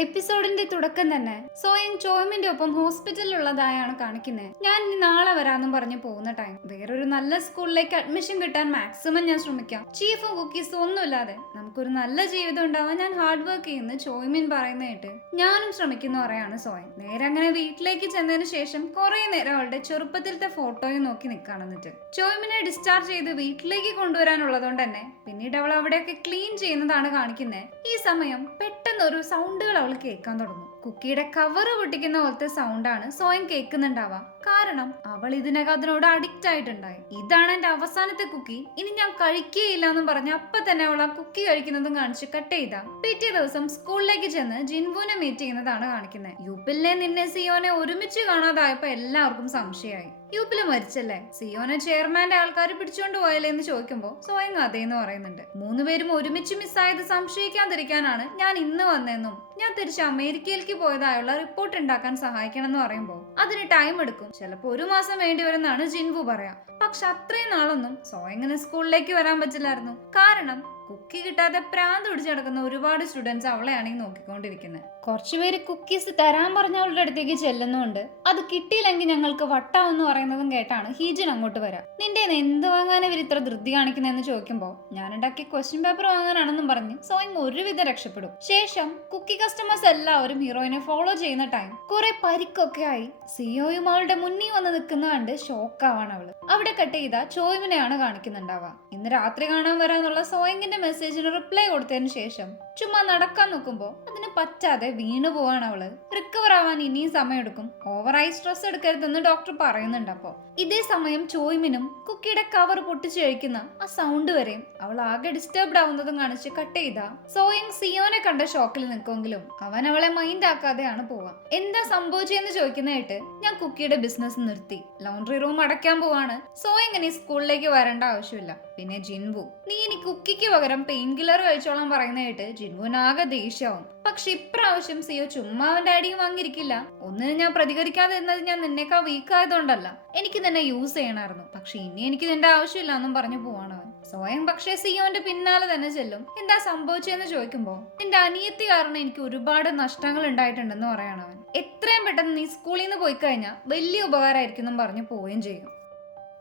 എപ്പിസോഡിന്റെ തുടക്കം തന്നെ സോയം ചോയ്മിന്റെ ഒപ്പം ഹോസ്പിറ്റലിലുള്ളതായാണ് കാണിക്കുന്നത്. ഞാൻ ഇനി നാളെ വരാന്നും പറഞ്ഞ് പോകുന്ന ടൈം വേറൊരു നല്ല സ്കൂളിലേക്ക് അഡ്മിഷൻ കിട്ടാൻ മാക്സിമം ഞാൻ ശ്രമിക്കാം. ചീഫും കുക്കീസും ഒന്നുമില്ലാതെ നമുക്കൊരു നല്ല ജീവിതം ഉണ്ടാവാൻ ഞാൻ ഹാർഡ് വർക്ക് ചെയ്യുന്ന ചോയ്മിൻ പറയുന്ന കേട്ട് ഞാനും ശ്രമിക്കുന്നു പറയാണ് സോയം. നേരെ അങ്ങനെ വീട്ടിലേക്ക് ചെന്നതിന് ശേഷം കുറെ നേരം അവളുടെ ചെറുപ്പത്തിലത്തെ ഫോട്ടോയും നോക്കി നിൽക്കാണെന്നിട്ട് ചോയ്മിനെ ഡിസ്ചാർജ് ചെയ്ത് വീട്ടിലേക്ക് കൊണ്ടുവരാനുള്ളതുകൊണ്ട് തന്നെ പിന്നീട് അവൾ അവിടെയൊക്കെ ക്ലീൻ ചെയ്യുന്നതാണ് കാണിക്കുന്നത്. ഈ സമയം പെട്ടെന്ന് ഒരു സൗണ്ടുകൾ അവൾ കേൾക്കാൻ തുടങ്ങും. കുക്കിയുടെ കവറ് പൊട്ടിക്കുന്ന പോലത്തെ സൗണ്ടാണ് സോയം കേൾക്കുന്നുണ്ടാവാ. കാരണം അവൾ ഇതിനകം അതിനോട് അഡിക്റ്റ് ആയിട്ടുണ്ടായി. ഇതാണ് എന്റെ അവസാനത്തെ കുക്കി, ഇനി ഞാൻ കഴിക്കുകയില്ല എന്നും പറഞ്ഞ് അപ്പൊ തന്നെ അവൾ ആ കുക്കി കഴിക്കുന്നതും കാണിച്ച് കട്ട് ചെയ്താ. പിറ്റേ ദിവസം സ്കൂളിലേക്ക് ചെന്ന് ജിൻവുനെ മീറ്റ് ചെയ്യുന്നതാണ് കാണിക്കുന്നത്. യുപിലിനെ നിന്നെ സിയോനെ ഒരുമിച്ച് കാണാതായപ്പോ എല്ലാവർക്കും സംശയമായി. യുപില് മരിച്ചല്ലേ, സിയോനെ ചെയർമാന്റെ ആൾക്കാർ പിടിച്ചോണ്ട് പോയല്ലേ എന്ന് ചോദിക്കുമ്പോ സോയം അതേന്ന് പറയുന്നുണ്ട്. മൂന്നുപേരും ഒരുമിച്ച് മിസ്സായത് സംശയിക്കാതിരിക്കാനാണ് ഞാൻ ഇന്ന് വന്നെന്നും ഞാൻ തിരിച്ച് അമേരിക്കയിലേക്ക് പോയതായുള്ള റിപ്പോർട്ട് ഉണ്ടാക്കാൻ സഹായിക്കണം എന്ന് പറയുമ്പോൾ അതിന് ടൈം എടുക്കും, ചിലപ്പോ 1 മാസം വേണ്ടി വരുമെന്നാണ് ജിൻവു പറയാ. പക്ഷെ അത്രയും നാളൊന്നും സോയങ്ങിന് സ്കൂളിലേക്ക് വരാൻ പറ്റില്ലായിരുന്നു. കാരണം കുക്കി കിട്ടാതെ പ്രാന്ത് പിടിച്ച് നടക്കുന്ന ഒരുപാട് സ്റ്റുഡൻസ് അവളെയാണ് ഈ നോക്കിക്കൊണ്ടിരിക്കുന്നത്. കുറച്ചുപേര് കുക്കീസ് തരാൻ പറഞ്ഞ അവളുടെ അടുത്തേക്ക് ചെല്ലുന്നുണ്ട്. അത് കിട്ടിയില്ലെങ്കിൽ ഞങ്ങൾക്ക് വട്ടാവെന്ന് പറയുന്നതും കേട്ടാണ് ഹീജിൻ അങ്ങോട്ട് വരാം. നിന്റെ എന്ത് വാങ്ങാനും ഇവർ ഇത്ര ധൃതി കാണിക്കുന്നതെന്ന് ചോദിക്കുമ്പോൾ ഞാൻ ഉണ്ടാക്കിയ ക്വസ്റ്റ്യൻ പേപ്പർ വാങ്ങാനാണെന്നും പറഞ്ഞ് സോയിങ് ഒരുവിധം രക്ഷപ്പെടും. ശേഷം കുക്കി കസ്റ്റമേഴ്സ് എല്ലാവരും ഹീറോയിനെ ഫോളോ ചെയ്യുന്ന ടൈം കുറെ പരിക്കൊക്കെ ആയി സിയോയും അവളുടെ മുന്നിൽ വന്ന് നിൽക്കുന്ന കണ്ട് ഷോക്കാവാണ് അവള്. അവിടെ കട്ട് ചെയ്ത ചോയ്മിനെയാണ് കാണിക്കുന്നുണ്ടാവുക. ഇന്ന് രാത്രി കാണാൻ വരാന്നുള്ള സോയിങ്ങിന്റെ മെസ്സേജിന് റിപ്ലൈ കൊടുത്തതിന് ശേഷം ചുമ്മാ നടക്കാൻ നോക്കുമ്പോ അതിന് പറ്റാതെ വീണു പോവാണ് അവള്. റിക്കവർ ആവാൻ ഇനിയും സമയമെടുക്കും, ഓവറായി സ്ട്രെസ് എടുക്കരുതെന്ന് ഡോക്ടർ പറയുന്നുണ്ട്. അപ്പോ ഇതേ സമയം ചോയ്മിനും കുക്കിയുടെ കവർ പൊട്ടിച്ചു കഴിക്കുന്ന ആ സൗണ്ട് വരെയും അവൾ ആകെ ഡിസ്റ്റർബ്ഡ് ആവുന്നതും കാണിച്ച് കട്ട് ചെയ്ത സോയിങ് സിയോനെ കണ്ട ഷോക്കിൽ നിൽക്കുമെങ്കിലും അവൻ അവളെ മൈൻഡ് ആക്കാതെയാണ് പോവാ. എന്താ സംഭവിച്ചെന്ന് ചോദിക്കുന്നതായിട്ട് ഞാൻ കുക്കിയുടെ ബിസിനസ് നിർത്തി, ലോണ്ടറി റൂം അടയ്ക്കാൻ പോവാണ്. സോയിങ് ഇനി സ്കൂളിലേക്ക് വരേണ്ട ആവശ്യമില്ല. പിന്നെ ജിൻവു, നീ ഇനി കുക്കിക്ക് പകരം പെയിൻ കില്ലർ കഴിച്ചോളാൻ പറയുന്നതായിട്ട് ജിൻവുനാകെ ദേഷ്യമാവും. പക്ഷെ ഇപ്രാവശ്യം സിയോ ചുമ്മാ അവന്റെ അടിയും വാങ്ങിയിരിക്കില്ല. ഒന്നിനും ഞാൻ പ്രതികരിക്കാതെ എന്നത് ഞാൻ നിന്നേക്കാ വീക്ക് ആയതുകൊണ്ടല്ല, എനിക്ക് നിന്നെ യൂസ് ചെയ്യണമായിരുന്നു. പക്ഷെ ഇനി എനിക്ക് നിന്റെ ആവശ്യമില്ല എന്നും പറഞ്ഞു പോവാണ് അവൻ. സ്വയം പക്ഷേ സിയോന്റെ പിന്നാലെ തന്നെ ചെല്ലും. എന്താ സംഭവിച്ചെന്ന് ചോദിക്കുമ്പോ നിന്റെ അനിയത്തി കാരണം എനിക്ക് ഒരുപാട് നഷ്ടങ്ങൾ ഉണ്ടായിട്ടുണ്ടെന്ന് പറയണം അവൻ. എത്രയും പെട്ടെന്ന് നീ സ്കൂളിൽ നിന്ന് പോയി കഴിഞ്ഞാൽ വലിയ ഉപകാരമായിരിക്കും എന്നും പറഞ്ഞു പോവുകയും ചെയ്യും.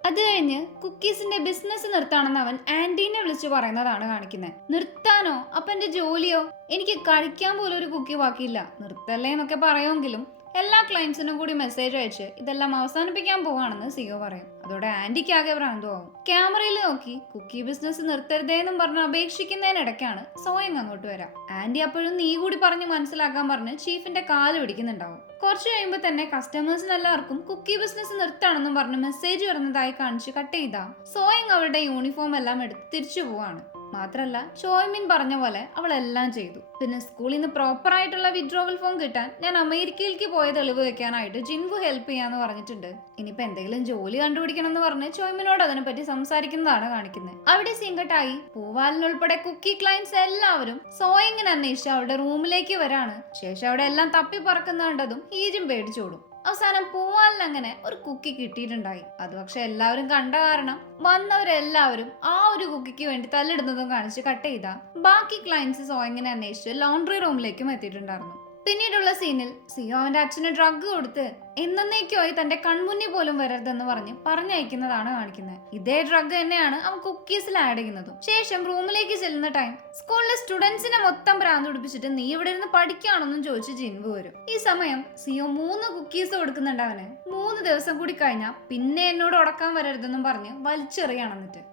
അത് കഴിഞ്ഞ് കുക്കീസിന്റെ ബിസിനസ് നിർത്താണെന്ന് അവൻ ആന്റീനെ വിളിച്ചു പറയുന്നതാണ് കാണിക്കുന്നത്. നിർത്താനോ? അപ്പൊ എന്റെ ജോലിയോ? എനിക്ക് കഴിക്കാൻ പോലും ഒരു കുക്കി ബാക്കിയില്ല, നിർത്തല്ലേ എന്നൊക്കെ പറയുമെങ്കിലും എല്ലാ ക്ലയൻസിനും കൂടി മെസ്സേജ് അയച്ച് ഇതെല്ലാം അവസാനിപ്പിക്കാൻ പോവാണെന്ന് സിയോ പറയും. അതോടെ ആന്റിക്ക് ആകെ ഭ്രാന്തമാവും. ക്യാമറയിൽ നോക്കി കുക്കി ബിസിനസ് നിർത്തരുതേന്നും പറഞ്ഞ് അപേക്ഷിക്കുന്നതിനിടയ്ക്കാണ് സോയിങ് അങ്ങോട്ട് വരാം. ആന്റി അപ്പോഴും നീ കൂടി പറഞ്ഞ് മനസ്സിലാക്കാൻ പറഞ്ഞ് ചീഫിന്റെ കാല് പിടിക്കുന്നുണ്ടാവും. കുറച്ച് കഴിയുമ്പോൾ തന്നെ കസ്റ്റമേഴ്സിന് എല്ലാവർക്കും കുക്കി ബിസിനസ് നിർത്താണെന്നും പറഞ്ഞ് മെസ്സേജ് വരുന്നതായി കാണിച്ച് കട്ട് ചെയ്താ സോയിങ് അവരുടെ യൂണിഫോം എല്ലാം എടുത്ത് തിരിച്ചു പോവാണ്. മാത്രല്ല ചോയ്മിൻ പറഞ്ഞ പോലെ അവൾ എല്ലാം ചെയ്തു. പിന്നെ സ്കൂളിൽ നിന്ന് പ്രോപ്പർ ആയിട്ടുള്ള വിഡ്രോവൽ ഫോം കിട്ടാൻ ഞാൻ അമേരിക്കയിലേക്ക് പോയ തെളിവ് വെക്കാനായിട്ട് ജിൻവു ഹെൽപ്പ് ചെയ്യാന്ന് പറഞ്ഞിട്ടുണ്ട്. ഇനിയിപ്പോ എന്തെങ്കിലും ജോലി കണ്ടുപിടിക്കണം എന്ന് പറഞ്ഞ് ചോയ്മിനോട് അതിനെപ്പറ്റി സംസാരിക്കുന്നതാണ് കാണിക്കുന്നത്. അവിടെ സീങ്കട്ടായി പൂവാലിനുൾപ്പെടെ കുക്കി ക്ലയൻസ് എല്ലാവരും സോയിങ്ങിനെ അന്വേഷിച്ച് അവളുടെ റൂമിലേക്ക് വരാണ്. ശേഷം അവിടെ എല്ലാം തപ്പി പറക്കുന്ന കണ്ടതും ഹീജും പേടിച്ചോടും. അവസാനം പൂവാലിന് അങ്ങനെ ഒരു കുക്കി കിട്ടിയിട്ടുണ്ടായി. അത് പക്ഷെ എല്ലാവരും കണ്ട കാരണം വന്നവരെല്ലാവരും ആ ഒരു കുക്കിക്ക് വേണ്ടി തല്ലിടുന്നതും കാണിച്ച് കട്ട് ചെയ്ത ബാക്കി ക്ലയൻസ് സോയിങ്ങിനെ അന്വേഷിച്ച് ലോണ്ടറി റൂമിലേക്കും എത്തിയിട്ടുണ്ടായിരുന്നു. പിന്നീടുള്ള സീനിൽ സിയോ അവന്റെ അച്ഛന് ഡ്രഗ് കൊടുത്ത് എന്നേക്കുമായി തന്റെ കൺമുന്നിൽ പോലും വരരുതെന്ന് പറഞ്ഞ് പറഞ്ഞയക്കുന്നതാണ് കാണിക്കുന്നത്. ഇതേ ഡ്രഗ് തന്നെയാണ് അവൻ കുക്കീസിൽ ആഡ് ചെയ്യുന്നതും. ശേഷം റൂമിലേക്ക് ചെല്ലുന്ന ടൈം സ്കൂളിലെ സ്റ്റുഡൻസിനെ മൊത്തം ഭ്രാന്ത് പിടിപ്പിച്ചിട്ട് നീ ഇവിടെ ഇരുന്ന് പഠിക്കുകയാണെന്നും ചോദിച്ച് ജിൻവു വരും. ഈ സമയം സിയോ 3 കുക്കീസ് കൊടുക്കുന്നുണ്ട് അവന്. 3 ദിവസം കൂടി കഴിഞ്ഞാൽ പിന്നെ എന്നോട് ഉടക്കാൻ വരരുതെന്നും പറഞ്ഞ് വലിച്ചെറിയാണെന്നിട്ട്.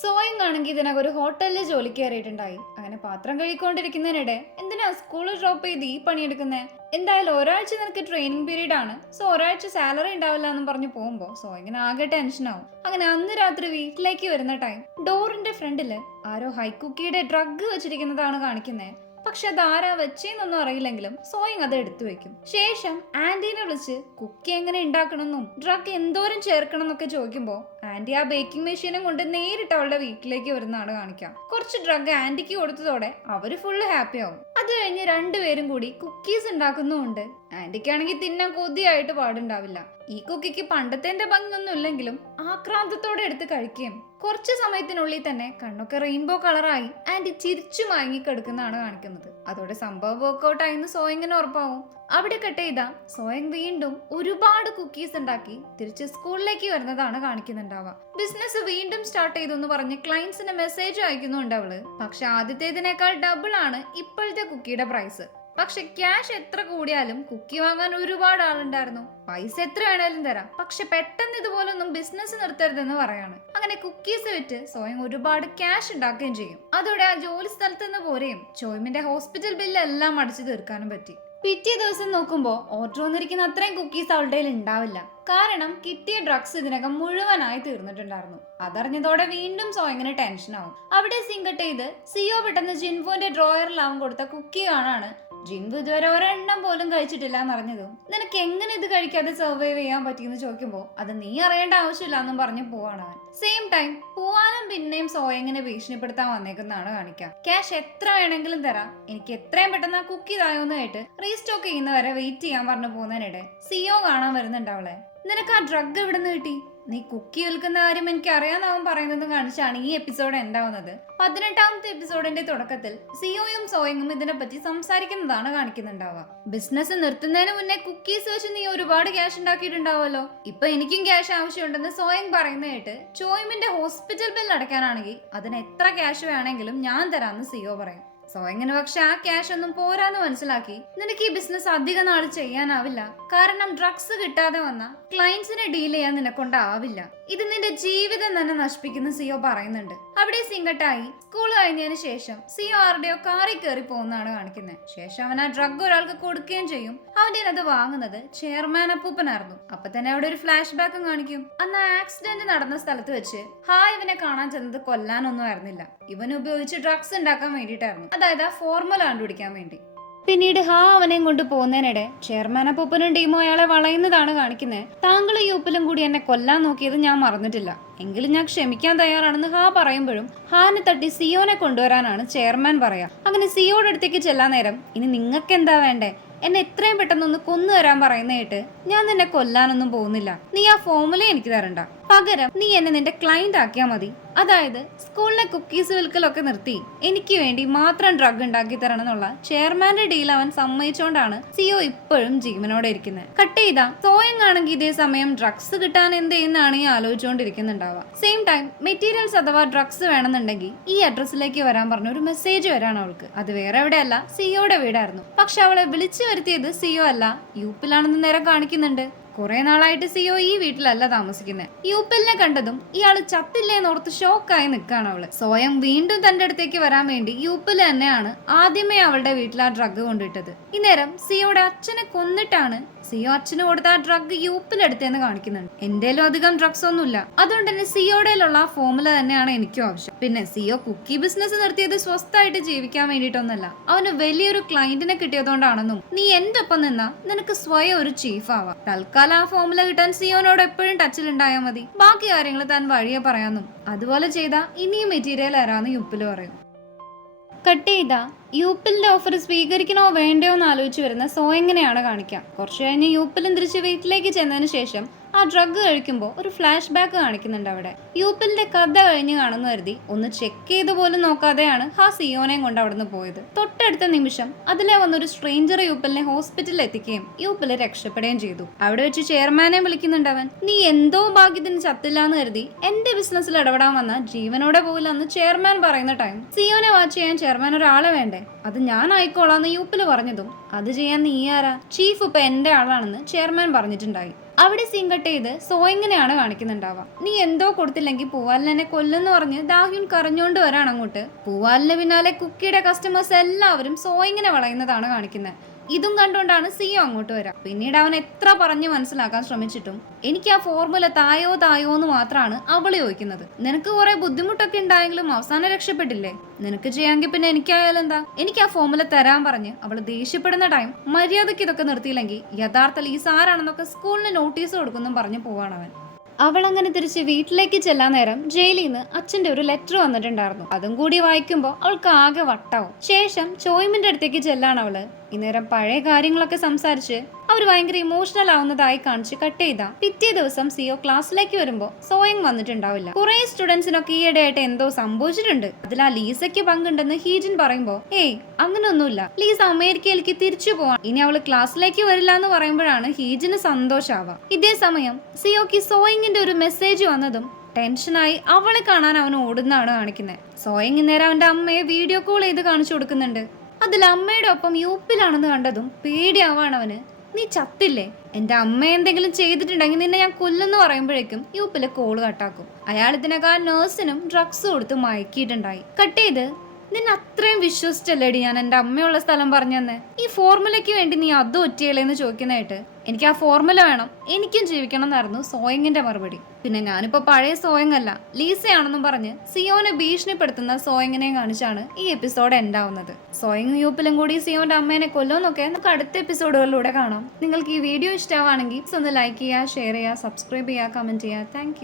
സോയിങ് ആണെങ്കിൽ ഇതിനകം ഒരു ഹോട്ടലിൽ ജോലിക്ക് കയറിയിട്ടുണ്ടായി. അങ്ങനെ പാത്രം കഴുകിക്കൊണ്ടിരിക്കുന്നതിനിടെ എന്തിനാ സ്കൂൾ ഡ്രോപ്പ് ചെയ്ത് ഈ പണിയെടുക്കുന്നത്? എന്തായാലും ഒരാഴ്ച നിനക്ക് ട്രെയിനിങ് പീരീഡ് ആണ്, സോ ഒരാഴ്ച സാലറി ഉണ്ടാവില്ല എന്നും പറഞ്ഞു പോകുമ്പോ സോയിങ്ങിന് ആകെ ടെൻഷനാവും. അങ്ങനെ അന്ന് രാത്രി വീട്ടിലേക്ക് വരുന്ന ടൈം ഡോറിന്റെ ഫ്രണ്ടില് ആരോ ഹൈക്കുക്കിയുടെ ഡ്രഗ് വെച്ചിരിക്കുന്നതാണ് കാണിക്കുന്നത്. പക്ഷെ അത് ആരാ വെച്ചെന്നൊന്നും അറിയില്ലെങ്കിലും സോയിങ് അത് എടുത്തു വെക്കും. ശേഷം ആന്റീനെ വിളിച്ച് കുക്കി എങ്ങനെ ഉണ്ടാക്കണമെന്നും ഡ്രഗ് എന്തോരം ചേർക്കണം എന്നൊക്കെ ചോദിക്കുമ്പോ ആന്റി ആ ബേക്കിംഗ് മെഷീനും കൊണ്ട് നേരിട്ട് അവളുടെ വീട്ടിലേക്ക് വരുന്നതാണ് കാണിക്കാം. കുറച്ച് ഡ്രഗ് ആന്റിക്ക് കൊടുത്തതോടെ അവര് ഫുള്ള് ഹാപ്പി ആവും. അത് കഴിഞ്ഞ് രണ്ടുപേരും കൂടി കുക്കീസ് ഉണ്ടാക്കുന്നുമുണ്ട്. ആന്റിക്കാണെങ്കിൽ തിന്നാൻ കൊതിയായിട്ട് പാടുണ്ടാവില്ല. ഈ കുക്കിക്ക് പണ്ടത്തെ ഭംഗിയൊന്നും ഇല്ലെങ്കിലും ആക്രാന്തത്തോടെ എടുത്ത് കഴിക്കുകയും കുറച്ചു സമയത്തിനുള്ളിൽ തന്നെ കണ്ണൊക്കെ റെയിൻബോ കളറായി ആന്റി ചിരിച്ചു മയങ്ങിക്കെടുക്കുന്നതാണ് കാണിക്കുന്നത്. അതോടെ സംഭവം വർക്ക്ഔട്ട് ആയിന്ന് സോയങ്ങിന് ഉറപ്പാവും. അവിടെ കട്ട് ചെയ്താ സോയങ് വീണ്ടും ഒരുപാട് കുക്കീസ് ഉണ്ടാക്കി തിരിച്ച് സ്കൂളിലേക്ക് വരുന്നതാണ് കാണിക്കുന്നുണ്ടാവുക. ബിസിനസ് വീണ്ടും സ്റ്റാർട്ട് ചെയ്തു എന്ന് പറഞ്ഞ് ക്ലയൻസിന് മെസ്സേജ് അയക്കുന്നുണ്ട് അവള്. പക്ഷെ ആദ്യത്തേതിനേക്കാൾ ഡബിൾ ആണ് ഇപ്പോഴത്തെ കുക്കിയുടെ പ്രൈസ്. പക്ഷെ ക്യാഷ് എത്ര കൂടിയാലും കുക്കി വാങ്ങാൻ ഒരുപാട് ആളുണ്ടായിരുന്നു. പൈസ എത്ര വേണേലും തരാം, പക്ഷെ പെട്ടെന്ന് ഇതുപോലൊന്നും ബിസിനസ് നിർത്തരുതെന്ന് പറയാണ്. അങ്ങനെ കുക്കീസ് വിറ്റ് സ്വയം ഒരുപാട് ക്യാഷ് ഉണ്ടാക്കുകയും ചെയ്യും. അതോടെ ആ ജോലി സ്ഥലത്ത് നിന്ന് പോരെയും ചോയ്മിന്റെ ഹോസ്പിറ്റൽ ബില്ല് എല്ലാം അടിച്ചു തീർക്കാനും പറ്റി. പിറ്റേ ദിവസം നോക്കുമ്പോൾ ഓർഡർ വന്നിരിക്കുന്ന അത്രയും കുക്കീസ് അവളുടെ കയ്യിൽ ഉണ്ടാവില്ല. കാരണം കിട്ടിയ ഡ്രഗ്സ് ഇതിനകം മുഴുവനായി തീർന്നിട്ടുണ്ടായിരുന്നു. അതറിഞ്ഞതോടെ വീണ്ടും സോയങ്ങിന് ടെൻഷൻ ആവും. അവിടെ സിങ്കട്ട് ചെയ്ത് സിയോ പെട്ടെന്ന് ജിൻവുന്റെ ഡ്രോയറിൽ അവൻ കൊടുത്ത കുക്കി കാണാണ്. ജിൻവു ഇതുവരെ ഒരെണ്ണം പോലും കഴിച്ചിട്ടില്ല എന്നറിഞ്ഞതും നിനക്ക് എങ്ങനെ ഇത് കഴിക്കാതെ സർവൈവ് ചെയ്യാൻ പറ്റിയെന്ന് ചോദിക്കുമ്പോൾ അത് നീ അറിയേണ്ട ആവശ്യമില്ല എന്നും പറഞ്ഞു പോവാണ് അവൻ. സെയിം ടൈം പോവാനും പിന്നെയും സോയങ്ങിനെ ഭീഷണിപ്പെടുത്താൻ വന്നേക്കുന്നതാണ് കാണിക്കാം. ക്യാഷ് എത്ര വേണമെങ്കിലും തരാം, എനിക്ക് എത്രയും പെട്ടെന്ന് കുക്കി തായോന്ന് കേട്ട് റീസ്റ്റോക്ക് ചെയ്യുന്നവരെ വെയിറ്റ് ചെയ്യാൻ പറഞ്ഞു പോകുന്നതിനിടെ സിയോ കാണാൻ വരുന്നുണ്ട് അവളെ. നിനക്ക് ആ ഡ്രഗ് എവിടെ നിന്ന് കിട്ടി? നീ കുക്കി വിൽക്കുന്ന കാര്യം എനിക്ക് അറിയാനാവും പറയുന്നത് കാണിച്ചാണ് ഈ എപ്പിസോഡ് ഉണ്ടാവുന്നത്. 18ാമത്തെ എപ്പിസോഡിന്റെ തുടക്കത്തിൽ സിയോയും സോയങ്ങും ഇതിനെപ്പറ്റി സംസാരിക്കുന്നതാണ് കാണിക്കുന്നുണ്ടാവുക. ബിസിനസ് നിർത്തുന്നതിന് മുന്നേ കുക്കീസ് വെച്ച് നീ ഒരുപാട് ക്യാഷ് ഉണ്ടാക്കിയിട്ടുണ്ടാവുമല്ലോ, ഇപ്പൊ എനിക്കും ക്യാഷ് ആവശ്യമുണ്ടെന്ന് സോയങ് പറയുന്ന കേട്ട് ചോയ്മിന്റെ ഹോസ്പിറ്റൽ ബിൽ അടയ്ക്കാനാണെങ്കിൽ അതിന് എത്ര ക്യാഷ് വേണമെങ്കിലും ഞാൻ തരാമെന്ന് സിയോ പറയും. സോയങ്ങിന് പക്ഷെ ആ ക്യാഷ് ഒന്നും പോരാന്ന് മനസ്സിലാക്കി നിനക്ക് ഈ ബിസിനസ് അധിക നാൾ ചെയ്യാനാവില്ല, കാരണം ഡ്രഗ്സ് കിട്ടാതെ വന്ന ക്ലയൻസിനെ ഡീൽ ചെയ്യാൻ നിനക്കൊണ്ടാവില്ല, ഇത് നിന്റെ ജീവിതം തന്നെ നശിപ്പിക്കുന്ന സിയോ പറയുന്നുണ്ട്. അവിടെ സിങ്കട്ടായി സ്കൂൾ കഴിഞ്ഞതിന് ശേഷം സിയോ ആരുടെയോ കാറിൽ കയറി പോകുന്നതാണ് കാണിക്കുന്നത്. ശേഷം അവൻ ആ ഡ്രഗ് ഒരാൾക്ക് കൊടുക്കുകയും ചെയ്യും. അവന്റെ അത് വാങ്ങുന്നത് ചെയർമാൻ അപ്പൂപ്പനായിരുന്നു. അപ്പൊ തന്നെ അവിടെ ഒരു ഫ്ലാഷ് ബാക്കും കാണിക്കും. അന്ന് ആക്സിഡന്റ് നടന്ന സ്ഥലത്ത് വെച്ച് ഇവനെ കാണാൻ ചെന്നത് കൊല്ലാനൊന്നും ആയിരുന്നില്ല, ഇവൻ ഉപയോഗിച്ച് ഡ്രഗ്സ് ഉണ്ടാക്കാൻ വേണ്ടിയിട്ടായിരുന്നു, അതായത് ആ ഫോർമുല കണ്ടുപിടിക്കാൻ വേണ്ടി. പിന്നീട് അവനെയും കൊണ്ട് പോകുന്നതിനിടെ ചെയർമാൻ അപ്പൂപ്പനും ടീമോ അയാളെ വളയുന്നതാണ് കാണിക്കുന്നത്. താങ്കളും യൂപ്പിലും കൂടി എന്നെ കൊല്ലാൻ നോക്കിയത് ഞാൻ മറന്നിട്ടില്ല, എങ്കിലും ഞാൻ ക്ഷമിക്കാൻ തയ്യാറാണെന്ന് പറയുമ്പോഴും ഹാനെ തട്ടി സിയോനെ കൊണ്ടുവരാനാണ് ചെയർമാൻ പറയാ. അങ്ങനെ സിയോയുടെ അടുത്തേക്ക് ചെല്ലാൻ നേരം ഇനി നിങ്ങൾക്ക് എന്താ വേണ്ടേ, എന്നെ എത്രയും പെട്ടെന്നൊന്ന് കൊന്നു തരാൻ പറയുന്ന കേട്ട് ഞാൻ നിന്നെ കൊല്ലാനൊന്നും പോകുന്നില്ല, നീ ആ ഫോമുല എനിക്ക് തരണ്ട, പകരം നീ എന്നെ നിന്റെ ക്ലയന്റ് ആക്കിയാ മതി, അതായത് സ്കൂളിലെ കുക്കീസ് വിൽക്കലൊക്കെ നിർത്തി എനിക്ക് വേണ്ടി മാത്രം ഡ്രഗ് ഉണ്ടാക്കി തരണം എന്നുള്ള ചെയർമാന്റെ ഡീൽ അവൻ സമ്മതിച്ചോണ്ടാണ് സിയോ ഇപ്പോഴും ജീവനോടെ ഇരിക്കുന്നത്. കട്ട് ചെയ്താ സോയങ് ആണെങ്കിൽ ഇതേ സമയം ഡ്രഗ്സ് കിട്ടാൻ എന്ത് ചെയ്യുന്നതാണ് ഈ ആലോചിച്ചുകൊണ്ടിരിക്കുന്നുണ്ടാവുക. സെയിം ടൈം മെറ്റീരിയൽസ് അഥവാ ഡ്രഗ്സ് വേണമെന്നുണ്ടെങ്കിൽ ഈ അഡ്രസ്സിലേക്ക് വരാൻ പറഞ്ഞ ഒരു മെസ്സേജ് വരാണ് അവൾക്ക്. അത് വേറെ എവിടെയല്ല, സിയോയുടെ വീടായിരുന്നു. പക്ഷെ അവളെ വിളിച്ചു വരുത്തിയത് സിയോ അല്ല, യൂപ്പിലാണെന്ന് നേരെ കാണിക്കുന്നുണ്ട്. കുറെ നാളായിട്ട് സിയോ ഈ വീട്ടിലല്ല താമസിക്കുന്നത്. യൂപ്പിലിനെ കണ്ടതും ഇയാള് ചത്തില്ലേന്നോർത്ത് ഷോക്കായി നിൽക്കാണ് അവള്. സ്വയം വീണ്ടും തന്റെ അടുത്തേക്ക് വരാൻ വേണ്ടി യൂപ്പിൽ തന്നെയാണ് ആദ്യമേ അവളുടെ വീട്ടിൽ ആ ഡ്രഗ് കൊണ്ടിട്ടത്. ഇന്നേരം സിയോയുടെ അച്ഛനെ കൊന്നിട്ടാണ് സിയോ അച്ഛന് കൊടുത്ത ആ ഡ്രഗ് യൂപ്പിലെടുത്തേന്ന് കാണിക്കുന്നുണ്ട്. എന്റേലും അധികം ഡ്രഗ്സ് ഒന്നുമില്ല, അതുകൊണ്ട് തന്നെ സിയോടേലുള്ള ആ ഫോമുല തന്നെയാണ് എനിക്കും ആവശ്യം. പിന്നെ സിയോ കുക്കി ബിസിനസ് നിർത്തിയത് സ്വസ്ഥമായിട്ട് ജീവിക്കാൻ വേണ്ടിയിട്ടൊന്നല്ല, അവന് വലിയൊരു ക്ലയന്റിനെ കിട്ടിയതുകൊണ്ടാണെന്നും നീ എന്റെ ഒപ്പം നിന്നാ നിനക്ക് സ്വയം ഒരു ചീഫ് ആവാം, തൽക്കാലം ആ ഫോമുല കിട്ടാൻ സിയോനോട് എപ്പോഴും ടച്ചിലുണ്ടായാൽ മതി, ബാക്കി കാര്യങ്ങൾ താൻ വഴിയെ പറയാന്നും അതുപോലെ ചെയ്താ ഇനിയും മെറ്റീരിയൽ തരാന്ന് യൂപ്പിൽ പറയും. കട്ട് ചെയ്താ യൂപ്പിലിന്റെ ഓഫർ സ്വീകരിക്കണോ വേണ്ടയോ എന്ന് ആലോചിച്ച് വരുന്ന സോയങ്ങിനെയാണ് കാണിക്കാം. കുറച്ചു കഴിഞ്ഞ് യൂപ്പിലും തിരിച്ച് വീട്ടിലേക്ക് ചെന്നതിന് ശേഷം ആ ഡ്രഗ് കഴിക്കുമ്പോൾ ഒരു ഫ്ലാഷ് ബാക്ക് കാണിക്കുന്നുണ്ട്. അവിടെ യൂപ്പിലിന്റെ കഥ കഴിഞ്ഞ് കാണുന്ന കരുതി ഒന്ന് ചെക്ക് ചെയ്ത് പോലും നോക്കാതെയാണ് സിയോനെയും കൊണ്ട് അവിടുന്ന് പോയത്. തൊട്ടടുത്ത നിമിഷം അതിലെ വന്നൊരു സ്ട്രേഞ്ചർ യൂപ്പിലിനെ ഹോസ്പിറ്റലിൽ എത്തിക്കുകയും യൂപ്പില് രക്ഷപ്പെടുകയും ചെയ്തു. അവിടെ വെച്ച് ചെയർമാനെ വിളിക്കുന്നുണ്ട് അവൻ. നീ എന്തോ ഭാഗ്യത്തിന് ചത്തില്ലാന്ന് കരുതി എന്റെ ബിസിനസ്സിൽ ഇടപെടാൻ വന്ന ജീവനോടെ പോകില്ല എന്ന് ചെയർമാൻ പറയുന്ന ടൈം സിയോനെ വാച്ച് ചെയ്യാൻ ചെയർമാൻ ഒരാളെ വേണ്ടേ, അത് ഞാൻ ആയിക്കോളാന്ന് യൂപ്പില് പറഞ്ഞതും അത് ചെയ്യാൻ നീ ആരാ, ചീഫ് ഇപ്പൊ എന്റെ ആളാണെന്ന് ചെയർമാൻ പറഞ്ഞിട്ടുണ്ടായി. അവിടെ സിങ്കട്ട് ചെയ്ത് സോയങ്ങിനെയാണ് കാണിക്കുന്നുണ്ടാവാം. നീ എന്തോ കൊടുത്തില്ലെങ്കിൽ പൂവാലിനെ കൊല്ലെന്ന് പറഞ്ഞ് ദാഹ്യുൻ കരഞ്ഞോണ്ട് വരാണ് അങ്ങോട്ട്. പൂവാലിന് പിന്നാലെ കുക്കിയുടെ കസ്റ്റമേഴ്സ് എല്ലാവരും സോയങ്ങിനെ വളയുന്നതാണ് കാണിക്കുന്നത്. ഇതും കണ്ടുകൊണ്ടാണ് സിയോ അങ്ങോട്ട് വരാം. പിന്നീട് അവൻ എത്ര പറഞ്ഞു മനസ്സിലാക്കാൻ ശ്രമിച്ചിട്ടും എനിക്ക് ആ ഫോർമുല തായോ എന്ന് മാത്രമാണ് അവള് ചോദിക്കുന്നത്. നിനക്ക് കുറെ ബുദ്ധിമുട്ടൊക്കെ ഉണ്ടായെങ്കിലും അവസാനം രക്ഷപ്പെട്ടില്ലേ, നിനക്ക് ചെയ്യാമെങ്കിൽ പിന്നെ എനിക്കായാലും എന്താ, എനിക്ക് ആ ഫോർമുല തരാൻ പറഞ്ഞ് അവള് ദേഷ്യപ്പെടുന്ന ടൈം മര്യാദയ്ക്ക് ഇതൊക്കെ നിർത്തിയില്ലെങ്കിൽ യഥാർത്ഥ ലീസ് ആരാണെന്നൊക്കെ സ്കൂളിന് നോട്ടീസ് കൊടുക്കുന്നും പറഞ്ഞു പോവാണ് അവൻ. അവൾ അങ്ങനെ തിരിച്ച് വീട്ടിലേക്ക് ചെല്ലാൻ നേരം ജയിലിൽ നിന്ന് അച്ഛന്റെ ഒരു ലെറ്റർ വന്നിട്ടുണ്ടായിരുന്നു. അതും കൂടി വായിക്കുമ്പോൾ അവൾക്ക് ആകെ വട്ടാവും. ശേഷം ചോയ്മിന്റെ അടുത്തേക്ക് ചെല്ലാണ് അവള്. ഇന്നേരം പഴയ കാര്യങ്ങളൊക്കെ സംസാരിച്ച് അവർ ഭയങ്കര ഇമോഷണൽ ആവുന്നതായി കാണിച്ച് കട്ട് ചെയ്ത പിറ്റേ ദിവസം സിയോ ക്ലാസ്സിലേക്ക് വരുമ്പോൾ സോയിങ് വന്നിട്ടുണ്ടാവില്ല. കുറെ സ്റ്റുഡൻസിനൊക്കെ ഈയിടെയായിട്ട് എന്തോ സംഭവിച്ചിട്ടുണ്ട്, അതിൽ ആ ലീസയ്ക്ക് പങ്കുണ്ടെന്ന് ഹീജിൻ പറയുമ്പോ ഏയ് അങ്ങനൊന്നുമില്ല, ലീസ അമേരിക്കയിലേക്ക് തിരിച്ചു പോവാൻ, ഇനി അവള് ക്ലാസ്സിലേക്ക് വരില്ല എന്ന് പറയുമ്പോഴാണ് ഹീജിന് സന്തോഷാവുക. ഇതേ സമയം സിയോക്ക് സോയിങ്ങിന്റെ ഒരു മെസ്സേജ് വന്നതും ടെൻഷനായി അവളെ കാണാൻ അവൻ ഓടുന്നതാണ് കാണിക്കുന്നത്. സോയിങ് നേരെ അവന്റെ അമ്മയെ വീഡിയോ കോൾ ചെയ്ത് കാണിച്ചു കൊടുക്കുന്നുണ്ട്. അതിൽ അമ്മയുടെ ഒപ്പം യൂപ്പിലാണെന്ന് കണ്ടതും പേടിയാവാണ് അവന്. നീ ചത്തില്ലേ, എന്റെ അമ്മ എന്തെങ്കിലും ചെയ്തിട്ടുണ്ടെങ്കിൽ നിന്നെ ഞാൻ കൊല്ലുന്നു പറയുമ്പോഴേക്കും യൂപ്പിലെ കോള് കട്ടാക്കും. അയാൾ ഇതിനേക്കാൾ നേഴ്സിനും ഡ്രഗ്സ് കൊടുത്ത് മയക്കിയിട്ടുണ്ടായി. കട്ട് ചെയ്ത് നിന്നെ അത്രയും വിശ്വസിച്ചല്ലേടി ഞാൻ എൻ്റെ അമ്മയുള്ള സ്ഥലം പറഞ്ഞു തന്നെ, ഈ ഫോർമുലയ്ക്ക് വേണ്ടി നീ അത് ഒറ്റയല്ലേന്ന് ചോദിക്കുന്നതായിട്ട് എനിക്ക് ആ ഫോർമുല വേണം, എനിക്കും ജീവിക്കണം എന്നായിരുന്നു സോയിങ്ങിന്റെ മറുപടി. പിന്നെ ഞാനിപ്പോ പഴയ സോയിങ് അല്ല ലീസയാണെന്നും പറഞ്ഞ് സിയോനെ ഭീഷണിപ്പെടുത്തുന്ന സോയിങ്ങിനെ കാണിച്ചാണ് ഈ എപ്പിസോഡ് എൻഡ് ആവുന്നത്. സോയിങ് യൂപ്പിലും കൂടി സിയോന്റെ അമ്മേനെ കൊല്ലുമെന്നൊക്കെ നമുക്ക് അടുത്ത എപ്പിസോഡുകളിലൂടെ കാണാം. നിങ്ങൾക്ക് ഈ വീഡിയോ ഇഷ്ടമാണെങ്കിൽ ഒന്ന് ലൈക്ക് ചെയ്യുക, ഷെയർ ചെയ്യുക, സബ്സ്ക്രൈബ് ചെയ്യുക, കമന്റ് ചെയ്യുക. താങ്ക്